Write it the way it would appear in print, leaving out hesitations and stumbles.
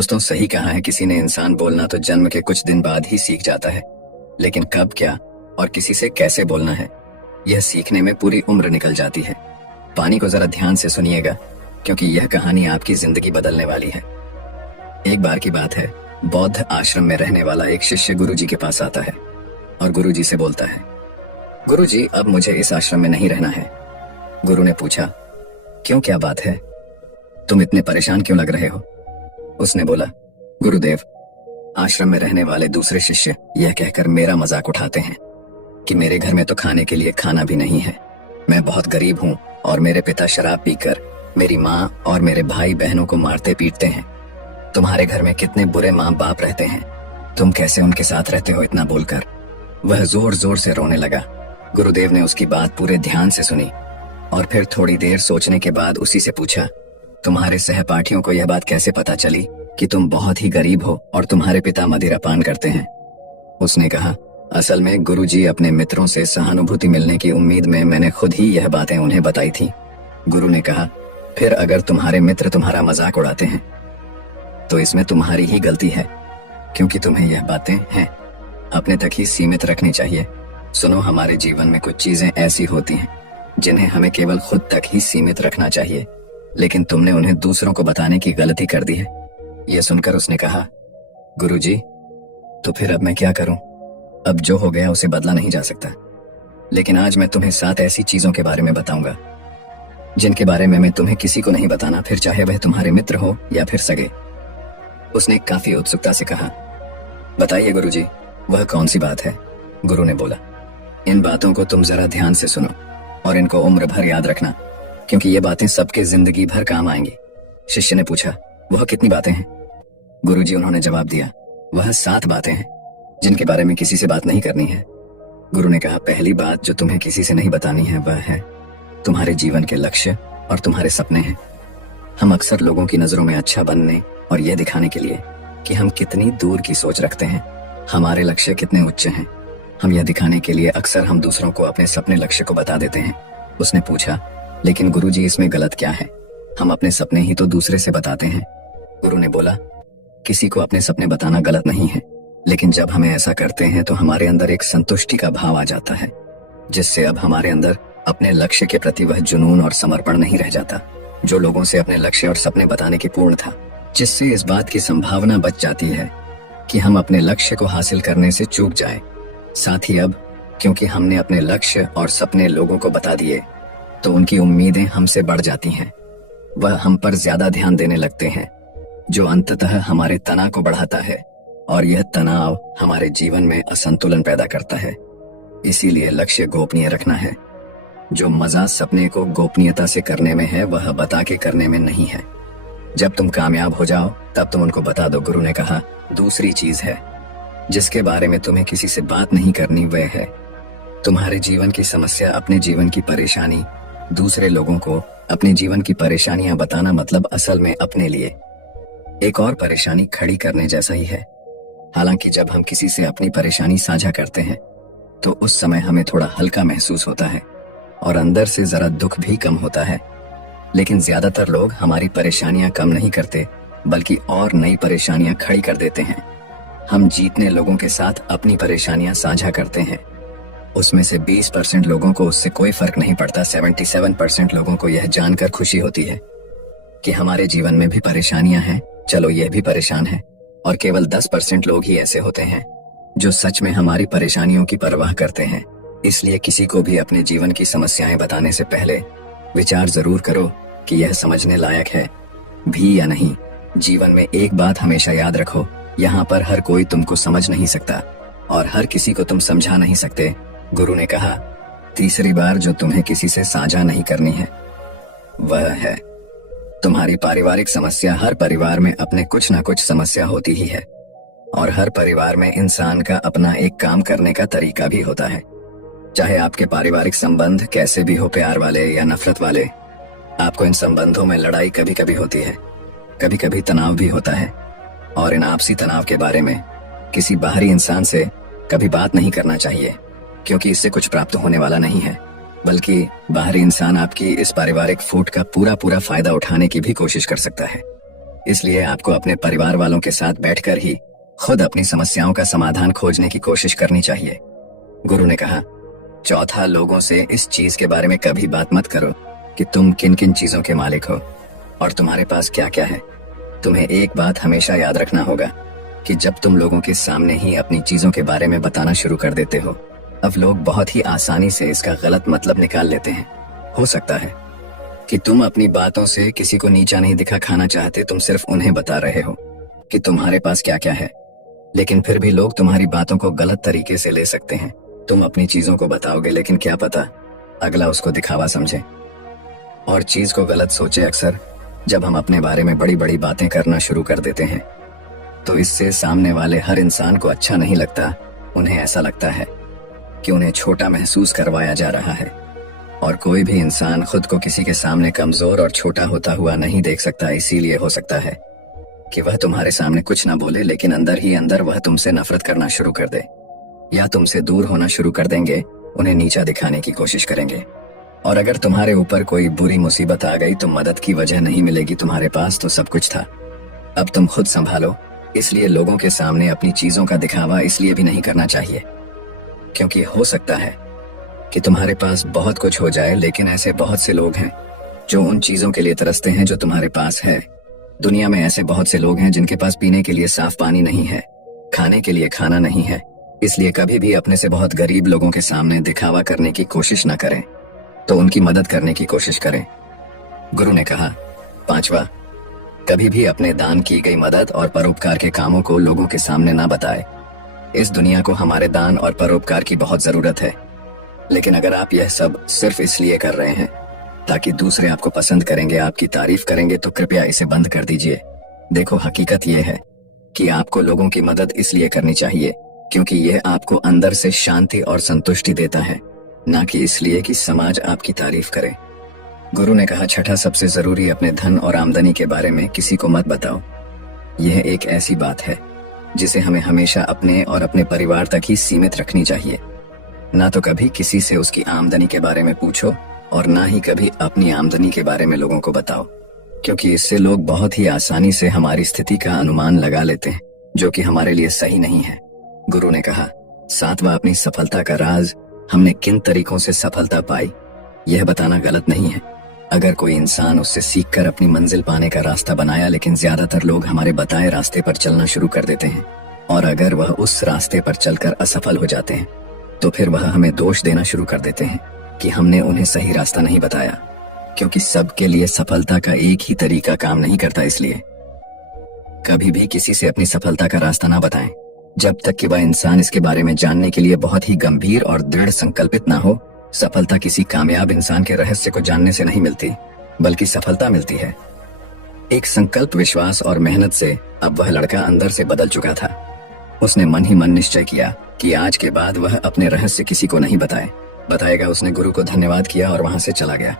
दोस्तों, सही कहा है किसी ने, इंसान बोलना तो जन्म के कुछ दिन बाद ही सीख जाता है, लेकिन कब, क्या और किसी से कैसे बोलना है, यह सीखने में पूरी उम्र निकल जाती है। पानी को जरा ध्यान से सुनिएगा, क्योंकि यह कहानी आपकी जिंदगी बदलने वाली है। एक बार की बात है, बौद्ध आश्रम में रहने वाला एक शिष्य गुरुजी के पास आता है और गुरुजी से बोलता है, गुरुजी, अब मुझे इस आश्रम में नहीं रहना है। गुरु ने पूछा, क्यों, क्या बात है, तुम इतने परेशान क्यों लग रहे हो? उसने बोला, गुरुदेव, आश्रम में रहने वाले दूसरे शिष्य यह कहकर मेरा मजाक उठाते हैं कि मेरे घर में तो खाने के लिए खाना भी नहीं है। मैं बहुत गरीब हूँ और मेरे पिता शराब पीकर मेरी माँ और मेरे भाई बहनों को मारते पीटते हैं। तुम्हारे घर में कितने बुरे माँ बाप रहते हैं, तुम कैसे उनके साथ रहते हो? इतना बोलकर वह जोर जोर से रोने लगा। गुरुदेव ने उसकी बात पूरे ध्यान से सुनी और फिर थोड़ी देर सोचने के बाद उसी से पूछा, तुम्हारे सहपाठियों को यह बात कैसे पता चली कि तुम बहुत ही गरीब हो और तुम्हारे पिता मदिरापान करते हैं? उसने कहा, असल में गुरुजी, अपने मित्रों से सहानुभूति मिलने की उम्मीद में मैंने खुद ही यह बातें उन्हें बताई थी। गुरु ने कहा, फिर अगर तुम्हारे मित्र तुम्हारा मजाक उड़ाते हैं तो इसमें तुम्हारी ही गलती है, क्योंकि तुम्हें यह बातें हैं अपने तक ही सीमित रखनी चाहिए। सुनो, हमारे जीवन में कुछ चीजें ऐसी होती हैं जिन्हें हमें केवल खुद तक ही सीमित रखना चाहिए, लेकिन तुमने उन्हें दूसरों को बताने की गलती कर दी है। यह सुनकर उसने कहा, गुरुजी, तो फिर अब मैं क्या करूं? अब जो हो गया उसे बदला नहीं जा सकता, लेकिन आज मैं तुम्हें 7 ऐसी चीजों के बारे में बताऊंगा जिनके बारे में मैं तुम्हें किसी को नहीं बताना, फिर चाहे वह तुम्हारे मित्र हो या फिर सगे। उसने काफी उत्सुकता से कहा, बताइए गुरुजी, वह कौन सी बात है? गुरु ने बोला, इन बातों को तुम जरा ध्यान से सुनो और इनको उम्र भर याद रखना, क्योंकि ये बातें सबके जिंदगी भर काम आएंगी। शिष्य ने पूछा, वह कितनी बातें हैं? गुरुजी, उन्होंने जवाब दिया, वह 7 बातें हैं जिनके बारे में किसी से बात नहीं करनी है। गुरु ने कहा, पहली बात जो तुम्हें किसी से नहीं बतानी है वह है तुम्हारे जीवन के लक्ष्य और तुम्हारे सपने हैं। हम अक्सर लोगों की नजरों में अच्छा बनने और यह दिखाने के लिए कि हम कितनी दूर की सोच रखते हैं, हमारे लक्ष्य कितने उच्च हैं, हम यह दिखाने के लिए अक्सर हम दूसरों को अपने सपने लक्ष्य को बता देते हैं। उसने पूछा, लेकिन गुरुजी, इसमें गलत क्या है? हम अपने सपने ही तो दूसरे से बताते हैं। गुरु ने बोला, किसी को अपने सपने बताना गलत नहीं है, लेकिन जब हमें ऐसा करते हैं तो हमारे अंदर एक संतुष्टि का भाव आ जाता है, जिससे अब हमारे अंदर अपने लक्ष्य के प्रति वह जुनून और समर्पण नहीं रह जाता जो लोगों से अपने लक्ष्य और सपने बताने की पूर्ण था, जिससे इस बात की संभावना बच जाती है कि हम अपने लक्ष्य को हासिल करने से चूक जाएं। साथ ही अब क्योंकि हमने अपने लक्ष्य और सपने लोगों को बता दिए, तो उनकी उम्मीदें हमसे बढ़ जाती हैं। वह हम पर ज्यादा ध्यान देने लगते हैं, जो अंततः हमारे तनाव को बढ़ाता है, और यह तनाव हमारे जीवन में असंतुलन पैदा करता है। इसीलिए लक्ष्य गोपनीय रखना है। जो मजा सपने को गोपनीयता से करने में है, वह बता के करने में नहीं है। जब तुम कामयाब हो जाओ तब तुम उनको बता दो। गुरु ने कहा, दूसरी चीज है जिसके बारे में तुम्हें किसी से बात नहीं करनी, वह है तुम्हारे जीवन की समस्या, अपने जीवन की परेशानी। दूसरे लोगों को अपने जीवन की परेशानियां बताना मतलब असल में अपने लिए एक और परेशानी खड़ी करने जैसा ही है। हालांकि जब हम किसी से अपनी परेशानी साझा करते हैं तो उस समय हमें थोड़ा हल्का महसूस होता है और अंदर से जरा दुख भी कम होता है, लेकिन ज्यादातर लोग हमारी परेशानियां कम नहीं करते, बल्कि और नई परेशानियां खड़ी कर देते हैं। हम जीतने लोगों के साथ अपनी परेशानियां साझा करते हैं, उसमें से 20% लोगों को उससे कोई फर्क नहीं पड़ता। 77% लोगों को यह जानकर खुशी होती है कि हमारे जीवन में भी परेशानियां हैं, चलो यह भी परेशान है। और केवल 10% लोग ही ऐसे होते हैं जो सच में हमारी परेशानियों की परवाह करते हैं। इसलिए किसी को भी अपने जीवन की समस्याएं बताने से पहले विचार जरूर करो कि यह समझने लायक है भी या नहीं। जीवन में एक बात हमेशा याद रखो, यहाँ पर हर कोई तुमको समझ नहीं सकता और हर किसी को तुम समझा नहीं सकते। गुरु ने कहा, तीसरी बार जो तुम्हें किसी से साझा नहीं करनी है वह है तुम्हारी पारिवारिक समस्या। हर परिवार में अपने कुछ ना कुछ समस्या होती ही है, और हर परिवार में इंसान का अपना एक काम करने का तरीका भी होता है। चाहे आपके पारिवारिक संबंध कैसे भी हो, प्यार वाले या नफरत वाले, आपको इन संबंधों में लड़ाई कभी कभी होती है, कभी कभी तनाव भी होता है। और इन आपसी तनाव के बारे में किसी बाहरी इंसान से कभी बात नहीं करना चाहिए, क्योंकि इससे कुछ प्राप्त होने वाला नहीं है, बल्कि बाहरी इंसान आपकी इस पारिवारिक फूट का पूरा फायदा उठाने की भी कोशिश कर सकता है। इसलिए आपको अपने परिवार वालों के साथ बैठकर ही खुद अपनी समस्याओं का समाधान खोजने की कोशिश करनी चाहिए। गुरु ने कहा, चौथा, लोगों से इस चीज के बारे में कभी बात मत करो कि तुम किन किन चीजों के मालिक हो और तुम्हारे पास क्या क्या है। तुम्हें एक बात हमेशा याद रखना होगा कि जब तुम लोगों के सामने ही अपनी चीजों के बारे में बताना शुरू कर देते हो, अब लोग बहुत ही आसानी से इसका गलत मतलब निकाल लेते हैं। हो सकता है कि तुम अपनी बातों से किसी को नीचा नहीं दिखा खाना चाहते, तुम सिर्फ उन्हें बता रहे हो कि तुम्हारे पास क्या क्या है, लेकिन फिर भी लोग तुम्हारी बातों को गलत तरीके से ले सकते हैं। तुम अपनी चीजों को बताओगे, लेकिन क्या पता अगला उसको दिखावा समझे और चीज को गलत सोचे। अक्सर जब हम अपने बारे में बड़ी बड़ी बातें करना शुरू कर देते हैं तो इससे सामने वाले हर इंसान को अच्छा नहीं लगता। उन्हें ऐसा लगता है कि उन्हें छोटा महसूस करवाया जा रहा है, और कोई भी इंसान खुद को किसी के सामने कमजोर और छोटा होता हुआ नहीं देख सकता। इसीलिए हो सकता है कि वह तुम्हारे सामने कुछ ना बोले, लेकिन अंदर ही अंदर वह तुमसे नफरत करना शुरू कर दे या तुमसे दूर होना शुरू कर देंगे, उन्हें नीचा दिखाने की कोशिश करेंगे। और अगर तुम्हारे ऊपर कोई बुरी मुसीबत आ गई तो मदद की वजह नहीं मिलेगी, तुम्हारे पास तो सब कुछ था। अब तुम खुद संभालो। इसलिए लोगों के सामने अपनी चीजों का दिखावा इसलिए भी नहीं करना चाहिए क्योंकि हो सकता है कि तुम्हारे पास बहुत कुछ हो जाए, लेकिन ऐसे बहुत से लोग हैं जो उन चीजों के लिए तरसते हैं जो तुम्हारे पास है। दुनिया में ऐसे बहुत से लोग हैं जिनके पास पीने के लिए साफ पानी नहीं है, खाने के लिए खाना नहीं है। इसलिए कभी भी अपने से बहुत गरीब लोगों के सामने दिखावा करने की कोशिश न करें, तो उनकी मदद करने की कोशिश करें। गुरु ने कहा, पांचवा, कभी भी अपने दान की गई मदद और परोपकार के कामों को लोगों के सामने ना बताएं। इस दुनिया को हमारे दान और परोपकार की बहुत जरूरत है, लेकिन अगर आप यह सब सिर्फ इसलिए कर रहे हैं ताकि दूसरे आपको पसंद करेंगे, आपकी तारीफ करेंगे, तो कृपया इसे बंद कर दीजिए। देखो, हकीकत यह है कि आपको लोगों की मदद इसलिए करनी चाहिए क्योंकि यह आपको अंदर से शांति और संतुष्टि देता है, ना कि इसलिए कि समाज आपकी तारीफ करे। गुरु ने कहा, छठा, सबसे जरूरी, अपने धन और आमदनी के बारे में किसी को मत बताओ। यह एक ऐसी बात है जिसे हमें हमेशा अपने और अपने परिवार तक ही सीमित रखनी चाहिए। ना तो कभी किसी से उसकी आमदनी के बारे में पूछो और ना ही कभी अपनी आमदनी के बारे में लोगों को बताओ, क्योंकि इससे लोग बहुत ही आसानी से हमारी स्थिति का अनुमान लगा लेते हैं, जो कि हमारे लिए सही नहीं है। गुरु ने कहा, सातवां, अपनी सफलता का राज, हमने किन तरीकों से सफलता पाई यह बताना गलत नहीं है। अगर कोई इंसान उससे सीखकर अपनी मंजिल पाने का रास्ता बनाया, लेकिन ज्यादातर लोग हमारे बताए रास्ते पर चलना शुरू कर देते हैं, और अगर वह उस रास्ते पर चलकर असफल हो जाते हैं तो फिर वह हमें दोष देना शुरू कर देते हैं कि हमने उन्हें सही रास्ता नहीं बताया, क्योंकि सबके लिए सफलता का एक ही तरीका काम नहीं करता। इसलिए कभी भी किसी से अपनी सफलता का रास्ता ना बताएं जब तक कि वह इंसान इसके बारे में जानने के लिए बहुत ही गंभीर और दृढ़ संकल्पित ना हो। सफलता किसी कामयाब इंसान के रहस्य को जानने से नहीं मिलती, बल्कि सफलता मिलती है एक संकल्प, विश्वास और मेहनत से। अब वह लड़का अंदर से बदल चुका था। उसने मन ही मन निश्चय किया कि आज के बाद वह अपने रहस्य किसी को नहीं बताएगा। उसने गुरु को धन्यवाद किया और वहां से चला गया।